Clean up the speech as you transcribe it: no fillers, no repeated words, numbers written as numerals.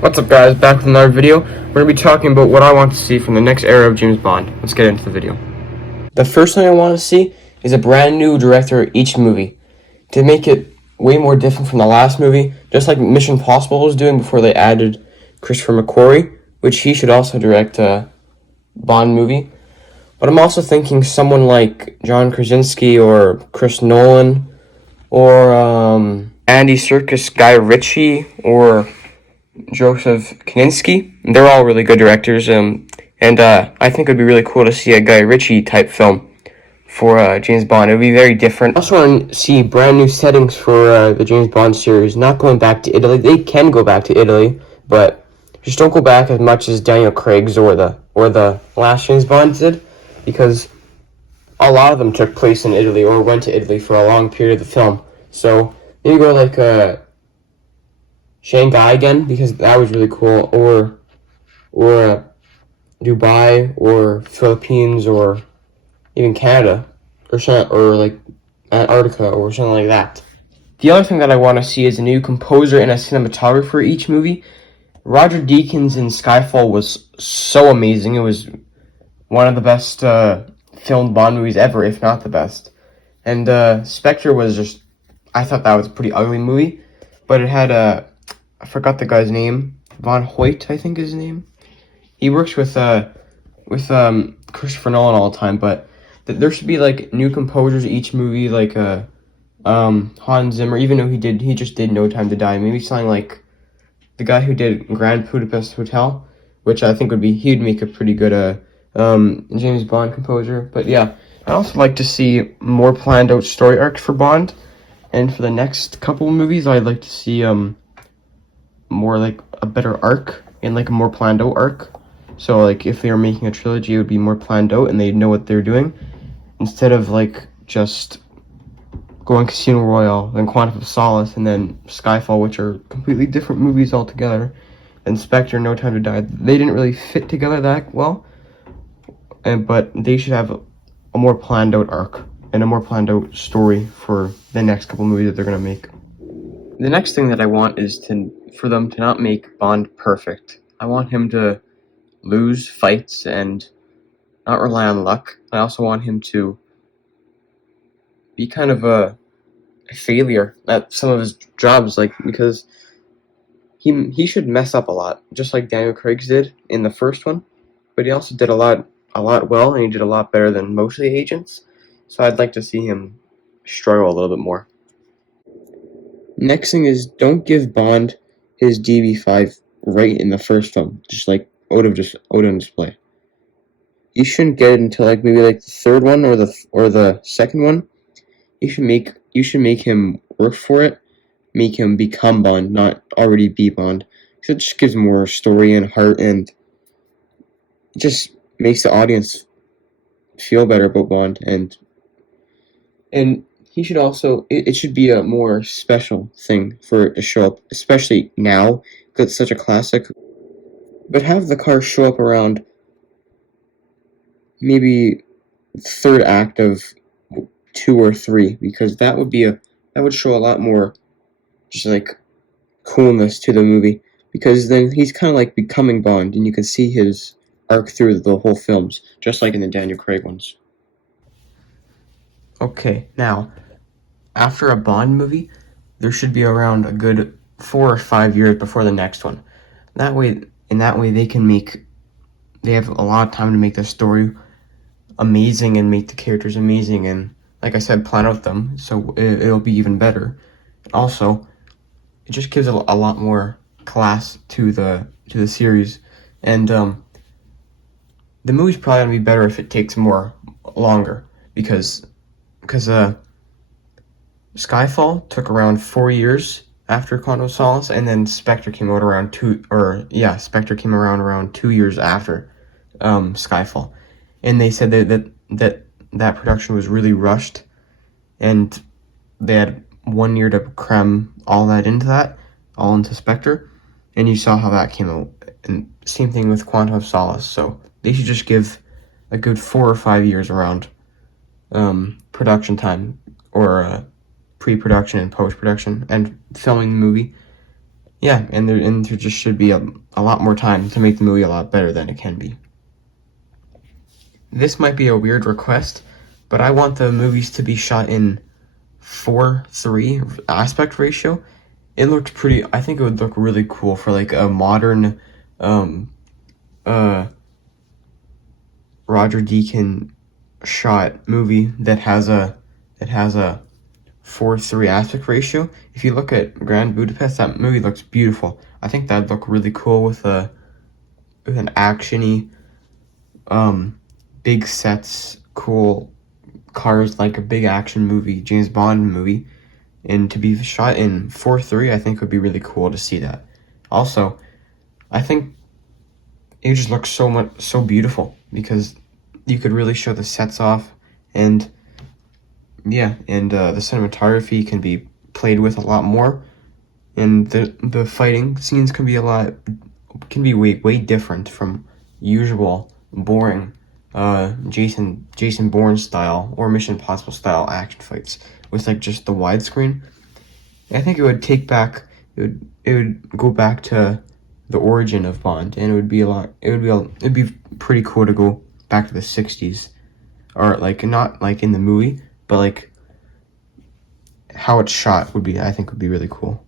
What's up, guys? Back with another video. We're going to be talking about what I want to see from the next era of James Bond. Let's get into the video. The first thing I want to see is a brand new director each movie to make it way more different from the last movie, just like Mission Impossible was doing before they added Christopher McQuarrie, which he should also direct a Bond movie. But I'm also thinking someone like John Krasinski or Chris Nolan or Andy Serkis, Guy Ritchie, or Joseph Kosinski. They're all really good directors, and I think it would be really cool to see a Guy Ritchie type film for James Bond. It would be very different. I also want to see brand new settings for the James Bond series, not going back to Italy. They can go back to Italy, but just don't go back as much as Daniel Craig's or the last James Bond did, because a lot of them took place in Italy or went to Italy for a long period of the film. So maybe go like Shanghai again, because that was really cool, or Dubai, or Philippines, or even Canada, or like Antarctica, or something like that. The other thing that I want to see is a new composer and a cinematographer each movie. Roger Deakins in Skyfall was so amazing. It was one of the best filmed Bond movies ever, if not the best. And Spectre was just, I thought that was a pretty ugly movie, but it had I forgot the guy's name. Von Hoyt, I think is his name. He works with Christopher Nolan all the time, but there should be like new composers each movie, like Hans Zimmer, even though he just did No Time to Die. Maybe something like the guy who did Grand Budapest Hotel, which I think he'd make a pretty good James Bond composer. But yeah, I'd also like to see more planned out story arcs for Bond, and for the next couple of movies, I'd like to see more like a better arc and like a more planned out arc. So like if they were making a trilogy, it would be more planned out and they'd know what they're doing, instead of like just going Casino Royale, then Quantum of Solace, and then Skyfall, which are completely different movies altogether, and Spectre, No Time to Die. They didn't really fit together that well, but they should have a more planned out arc and a more planned out story for the next couple movies that they're gonna make. The next thing that I want is for them to not make Bond perfect. I want him to lose fights and not rely on luck. I also want him to be kind of a failure at some of his jobs, like, because he should mess up a lot, just like Daniel Craig did in the first one. But he also did a lot well, and he did a lot better than most of the agents. So I'd like to see him struggle a little bit more. Next thing is, don't give Bond his DB5 right in the first film, just like out on display. You shouldn't get it until like maybe like the third one or the second one. You should make him work for it, make him become Bond, not already be Bond. So it just gives more story and heart, and it just makes the audience feel better about Bond, and he should also, it should be a more special thing for it to show up, especially now, because it's such a classic. But have the car show up around maybe third act of 2 or 3, because that would show a lot more just like coolness to the movie, because then he's kind of like becoming Bond, and you can see his arc through the whole films, just like in the Daniel Craig ones. Okay, now, after a Bond movie, there should be around a good 4 or 5 years before the next one. That way they have a lot of time to make the story amazing and make the characters amazing, and like I said, plan out them, so it'll be even better. Also, it just gives a lot more class to the series, and the movie's probably gonna be better if it takes longer, because Skyfall took around 4 years after Quantum of Solace, and then Spectre came out around around 2 years after Skyfall, and they said that production was really rushed, and they had 1 year to cram all into Spectre, and you saw how that came out. And same thing with Quantum of Solace. So they should just give a good 4 or 5 years around production time, or pre-production and post-production and filming the movie. yeah, and there just should be a lot more time to make the movie a lot better than it can be. This might be a weird request, but I want the movies to be shot in 4:3 aspect ratio. It looked pretty, I think it would look really cool for like a modern um Roger Deakins shot movie that has a 4:3 aspect ratio. If you look at Grand Budapest, that movie looks beautiful. I think that'd look really cool with an actiony, big sets, cool cars, like a big action movie, James Bond movie, and to be shot in 4:3, I think would be really cool to see that. Also, I think it just looks so beautiful because you could really show the sets off, and yeah, and the cinematography can be played with a lot more, and the fighting scenes can be way different from usual boring Jason Bourne style or Mission Impossible style action fights with like just the widescreen. I think it would go back to the origin of Bond, and it'd be pretty cool to go back to the 60s, or like not like in the movie, but like how it's shot would be, I think would be really cool.